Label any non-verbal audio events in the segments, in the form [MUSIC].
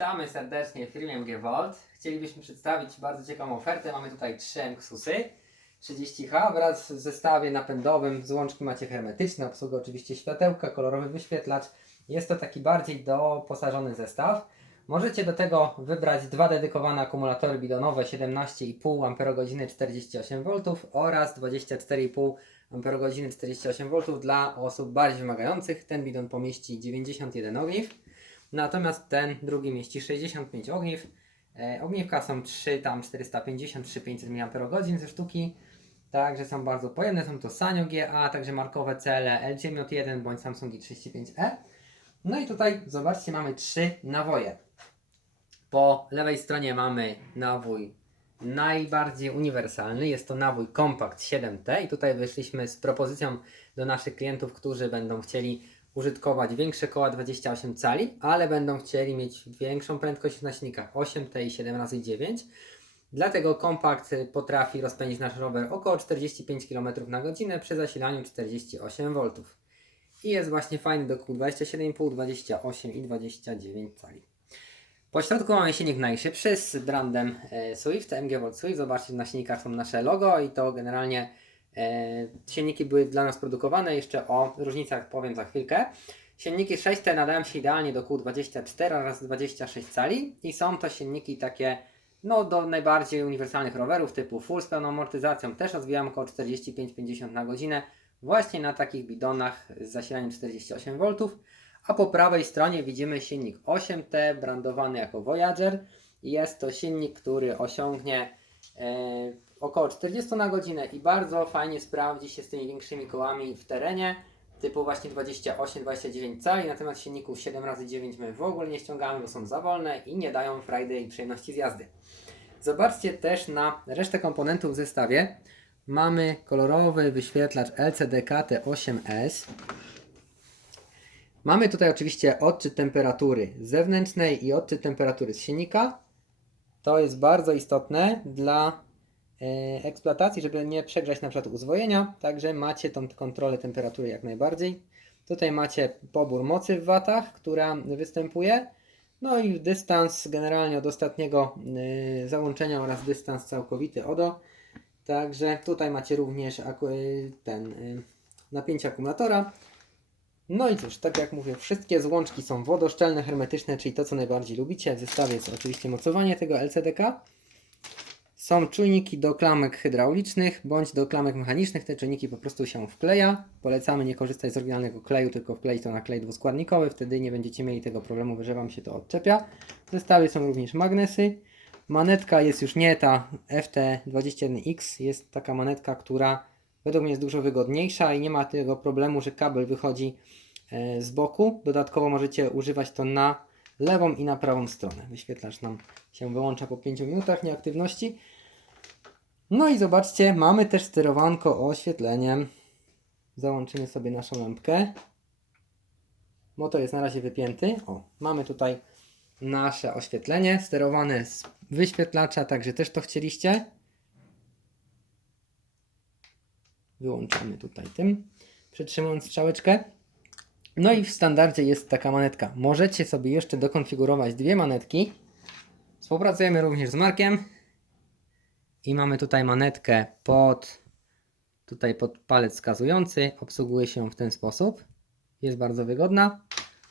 Witamy serdecznie w firmie MG Volt. Chcielibyśmy przedstawić bardzo ciekawą ofertę. Mamy tutaj trzy Nexusy 30H wraz w zestawie napędowym. Złączki macie hermetyczne, obsługa oczywiście światełka, kolorowy wyświetlacz. Jest to taki bardziej doposażony zestaw. Możecie do tego wybrać dwa dedykowane akumulatory bidonowe 17,5 Ah 48 V oraz 24,5 Ah 48 V dla osób bardziej wymagających. Ten bidon pomieści 91 ogniw. Natomiast ten drugi mieści 65 ogniw. E, ogniwka są 3 tam 450, 3 500 mAh ze sztuki. Także są bardzo pojemne. Są to Sanyo GA, także markowe cele LG Note 1 bądź Samsung i35e. No i tutaj zobaczcie, mamy trzy nawoje. Po lewej stronie mamy nawój najbardziej uniwersalny. Jest to nawój Compact 7T i tutaj wyszliśmy z propozycją do naszych klientów, którzy będą chcieli użytkować większe koła 28 cali, ale będą chcieli mieć większą prędkość na silnikach 8T i 7x9. Dlatego Compact potrafi rozpędzić nasz rower około 45 km na godzinę przy zasilaniu 48 V. I jest właśnie fajny do kół 27,5, 28 i 29 cali. Po środku mamy silnik najszybszy z brandem e, Swift, MG Volt Swift. Zobaczcie, na silnikach są nasze logo i to generalnie silniki były dla nas produkowane. Jeszcze o różnicach powiem za chwilkę. Silniki 6T nadają się idealnie do kół 24 oraz 26 cali i są to silniki takie no, do najbardziej uniwersalnych rowerów typu full z pełną amortyzacją. Też rozwijamy około 45-50 na godzinę właśnie na takich bidonach z zasilaniem 48 V. A po prawej stronie widzimy silnik 8T brandowany jako Voyager. Jest to silnik, który osiągnie e, około 40 na godzinę i bardzo fajnie sprawdzi się z tymi większymi kołami w terenie typu właśnie 28-29 cali, natomiast silników 7x9 my w ogóle nie ściągamy, bo są za wolne i nie dają frajdy i przyjemności z jazdy. Zobaczcie też na resztę komponentów w zestawie. Mamy kolorowy wyświetlacz LCD KT8S. Mamy tutaj oczywiście odczyt temperatury zewnętrznej i odczyt temperatury z silnika. To jest bardzo istotne dla eksploatacji, żeby nie przegrzać na przykład uzwojenia. Także macie tą kontrolę temperatury jak najbardziej. Tutaj macie pobór mocy w watach, która występuje. No i dystans generalnie od ostatniego y, załączenia oraz dystans całkowity ODO. Także tutaj macie również y, ten napięcie akumulatora. No i cóż, tak jak mówię, wszystkie złączki są wodoszczelne, hermetyczne, czyli to co najbardziej lubicie. W zestawie jest oczywiście mocowanie tego LCDK. Są czujniki do klamek hydraulicznych bądź do klamek mechanicznych. Te czujniki po prostu się wkleja. Polecamy nie korzystać z oryginalnego kleju, tylko wkleić to na klej dwuskładnikowy. Wtedy nie będziecie mieli tego problemu, że Wam się to odczepia. W zestawie są również magnesy. Manetka jest już nie ta FT21X. Jest taka manetka, która według mnie jest dużo wygodniejsza i nie ma tego problemu, że kabel wychodzi e, z boku. Dodatkowo możecie używać to na lewą i na prawą stronę. Wyświetlacz nam się wyłącza po 5 minutach nieaktywności. No i zobaczcie, mamy też sterowanko oświetleniem. Załączymy sobie naszą lampkę. Motor jest na razie wypięty. O, mamy tutaj nasze oświetlenie sterowane z wyświetlacza, także też to chcieliście. Wyłączamy tutaj tym, przytrzymując strzałeczkę. No i w standardzie jest taka manetka. Możecie sobie jeszcze dokonfigurować dwie manetki. Współpracujemy również z Markiem. I mamy tutaj manetkę pod tutaj pod palec wskazujący. Obsługuje się w ten sposób. Jest bardzo wygodna.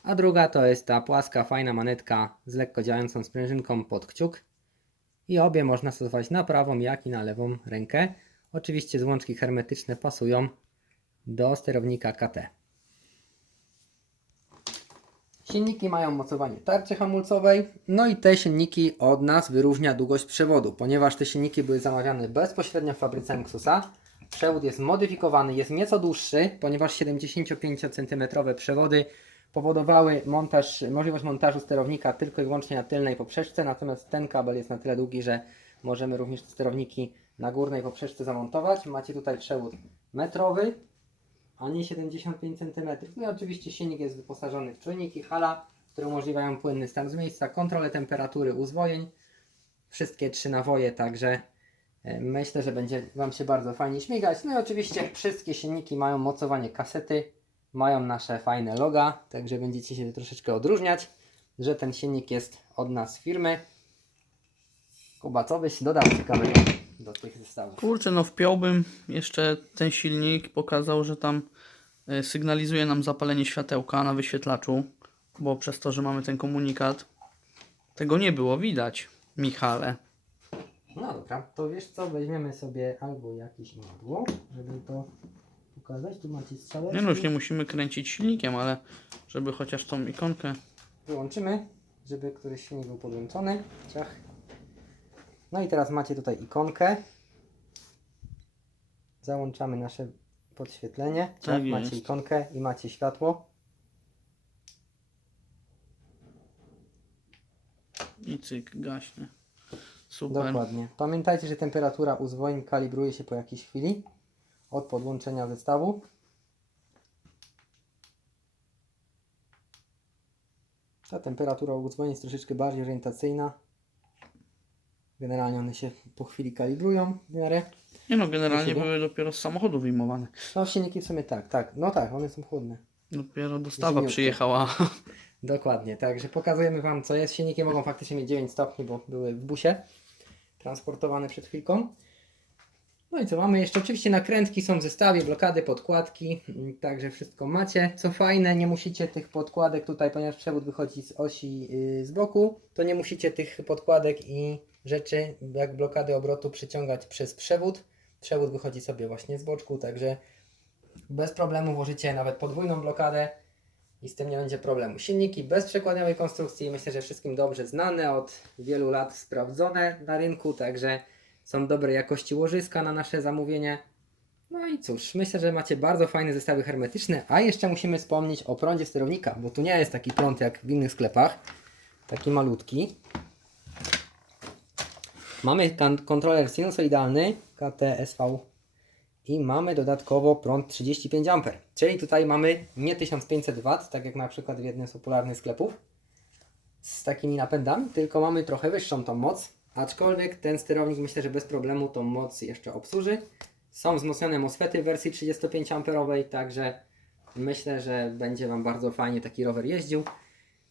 A druga to jest ta płaska, fajna manetka z lekko działającą sprężynką pod kciuk. I obie można stosować na prawą, jak i na lewą rękę. Oczywiście złączki hermetyczne pasują do sterownika KT. Silniki mają mocowanie tarczy hamulcowej, no i te silniki od nas wyróżnia długość przewodu, ponieważ te silniki były zamawiane bezpośrednio w fabryce Nexusa. Przewód jest modyfikowany, jest nieco dłuższy, ponieważ 75 cm przewody powodowały montaż, możliwość montażu sterownika tylko i wyłącznie na tylnej poprzeczce, natomiast ten kabel jest na tyle długi, że możemy również te sterowniki na górnej poprzeczce zamontować. Macie tutaj przewód metrowy, a nie 75 cm. No i oczywiście silnik jest wyposażony w czujniki hala, które umożliwiają płynny start z miejsca, kontrolę temperatury uzwojeń, wszystkie trzy nawoje, także e, myślę, że będzie Wam się bardzo fajnie śmigać. No i oczywiście wszystkie silniki mają mocowanie kasety, mają nasze fajne loga, także będziecie się troszeczkę odróżniać, że ten silnik jest od nas firmy. Kuba, co byś dodał ciekawego do tych zestawów? Kurczę, no wpiąłbym jeszcze ten silnik, pokazał, że tam y, sygnalizuje nam zapalenie światełka na wyświetlaczu, bo przez to, że mamy ten komunikat, tego nie było widać, Michale. No dobra, to wiesz co, weźmiemy sobie albo jakieś madło, żeby to pokazać. Tu macie strzałeczki. Nie no, już nie musimy kręcić silnikiem, ale żeby chociaż tą ikonkę... Wyłączymy, żeby któryś silnik był podłączony. Ciach. No i teraz macie tutaj ikonkę. Załączamy nasze podświetlenie. Tak Tak, macie ikonkę i macie światło. I cyk, gaśnie. Super. Dokładnie. Pamiętajcie, że temperatura uzwolnień kalibruje się po jakiejś chwili od podłączenia zestawu. Ta temperatura uzwolnień jest troszeczkę bardziej orientacyjna. Generalnie one się po chwili kalibrują w miarę. Nie no, generalnie były dopiero z samochodu wyjmowane. No silniki w sumie tak, tak. No tak, one są chłodne. Dopiero dostawa przyjechała. [LAUGHS] Dokładnie, także pokazujemy Wam co jest. Silniki mogą faktycznie mieć 9 stopni, bo były w busie transportowane przed chwilką. No i co mamy jeszcze? Oczywiście nakrętki są w zestawie, blokady, podkładki, mm, także wszystko macie. Co fajne, nie musicie tych podkładek tutaj, ponieważ przewód wychodzi z osi yy, z boku, to nie musicie tych podkładek i rzeczy, jak blokady obrotu przyciągać przez przewód. Przewód wychodzi sobie właśnie z boczku, także bez problemu włożycie nawet podwójną blokadę i z tym nie będzie problemu. Silniki bez przekładowej konstrukcji, myślę, że wszystkim dobrze znane, od wielu lat sprawdzone na rynku, także są dobrej jakości łożyska na nasze zamówienie. No i cóż, myślę, że macie bardzo fajne zestawy hermetyczne, a jeszcze musimy wspomnieć o prądzie sterownika, bo tu nie jest taki prąd jak w innych sklepach, taki malutki. Mamy kontroler sinusoidalny KTSV i mamy dodatkowo prąd 35 A. Czyli tutaj mamy nie 1500 W, tak jak na przykład w jednym z popularnych sklepów z takimi napędami, tylko mamy trochę wyższą tą moc. Aczkolwiek ten sterownik myślę, że bez problemu tą moc jeszcze obsłuży. Są wzmocnione MOSFETy w wersji 35 A, także myślę, że będzie Wam bardzo fajnie taki rower jeździł.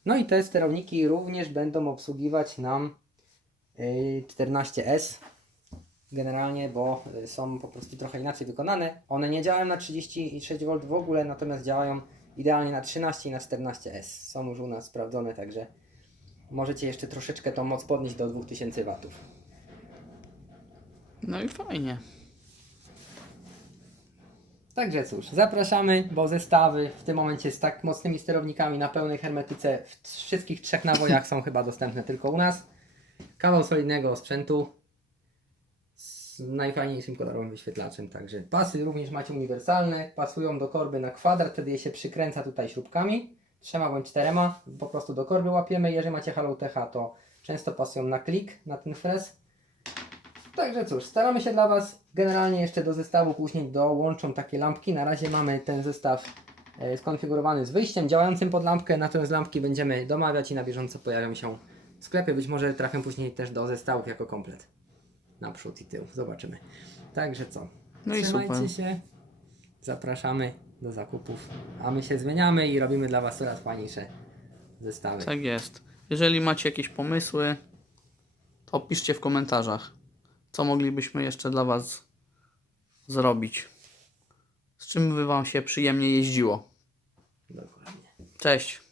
No i te sterowniki również będą obsługiwać nam 14S generalnie, bo y, są po prostu trochę inaczej wykonane. One nie działają na 36 V w ogóle, natomiast działają idealnie na 13 i na 14S. Są już u nas sprawdzone, także możecie jeszcze troszeczkę tą moc podnieść do 2000 W. No i fajnie. Także cóż, zapraszamy, bo zestawy w tym momencie z tak mocnymi sterownikami na pełnej hermetyce w wszystkich trzech nawojach są chyba dostępne tylko u nas. Kawał solidnego sprzętu z najfajniejszym kolorowym wyświetlaczem. Także pasy również macie uniwersalne, pasują do korby na kwadrat, wtedy je się przykręca tutaj śrubkami, trzema bądź czterema, po prostu do korby łapiemy. Jeżeli macie Halo TH, to często pasują na klik, na ten fres. Także cóż, staramy się dla Was. Generalnie jeszcze do zestawu później dołączą takie lampki. Na razie mamy ten zestaw e, skonfigurowany z wyjściem działającym pod lampkę, natomiast lampki będziemy domawiać i na bieżąco pojawią się sklepie. Być może trafią później też do zestawów jako komplet. Naprzód i tył. Zobaczymy. Także co? No i Trzymajcie super. się. Zapraszamy do zakupów. A my się zmieniamy i robimy dla Was coraz fajniejsze zestawy. Tak jest. Jeżeli macie jakieś pomysły, to piszcie w komentarzach, co moglibyśmy jeszcze dla Was zrobić. Z czym by Wam się przyjemnie jeździło. Dokładnie. Cześć.